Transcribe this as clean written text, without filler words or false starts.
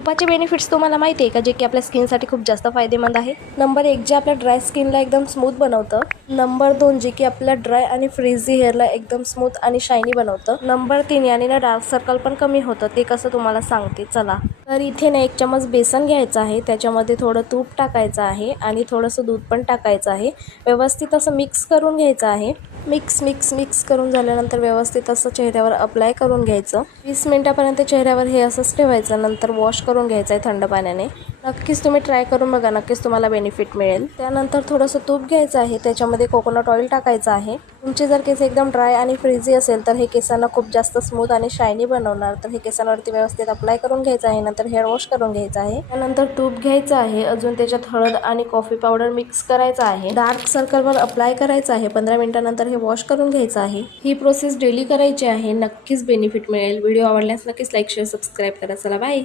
तुपाचे benefits तुम्हाला माहिती आहे का, जे की आपल्या स्किनसाठी खूप जास्त फायदेमंद आहे. नंबर 1, जे आपल्या ड्राय स्किनला एकदम स्मूथ बनवतं. नंबर 2, जे की आपल्या ड्राय आणि फ्रीझी हेअरला एकदम स्मूथ आणि शायनी बनवतं. नंबर 3, याने ना डार्क सर्कल पण कमी होतं. ते कसं तुम्हाला सांगते चला. तर इथे ना 1 चमच बेसन घ्यायचं आहे, त्याच्यामध्ये थोडं तूप टाकायचं आहे आणि थोडंसं दूध पण टाकायचं आहे. व्यवस्थित असं मिक्स करून घ्यायचं आहे. मिक्स करून झाल्यानंतर व्यवस्थित असं चेहऱ्यावर अप्लाय करून घ्यायचं. 20 मिनिटापर्यंत चेहऱ्यावर हे असंच ठेवायचं. नंतर वॉश करून घ्यायचं आहे थंड पाण्याने. नक्कीच तुम्ही ट्राय करून बघा, नक्कीच तुम्हाला बेनिफिट मिळेल. त्यानंतर थोडंसं तूप घ्यायचं आहे, त्याच्यामध्ये कोकोनट ऑइल टाकायचं आहे. तुमचे जर केस एकदम ड्राय आणि फ्रीझी असेल तर हे केसांना खूप जास्त स्मूथ आणि शायनी बनवणार. तर हे केसांवरती व्यवस्थित अप्लाय करून घ्यायचं आहे. नंतर हेअर वॉश करून घ्यायचं आहे. त्यानंतर तूप घ्यायचं आहे, अजून त्याच्यात हळद आणि कॉफी पावडर मिक्स करायचं आहे. डार्क सर्कलवर अप्लाय करायचं आहे. 15 मिनिटानंतर हे वॉश करून घ्यायचं आहे. ही प्रोसेस डेली करायची आहे. नक्कीच बेनिफिट मिळेल. व्हिडिओ आवडल्यास नक्कीच लाईक, शेअर, सबस्क्राईब करा. चला बाय.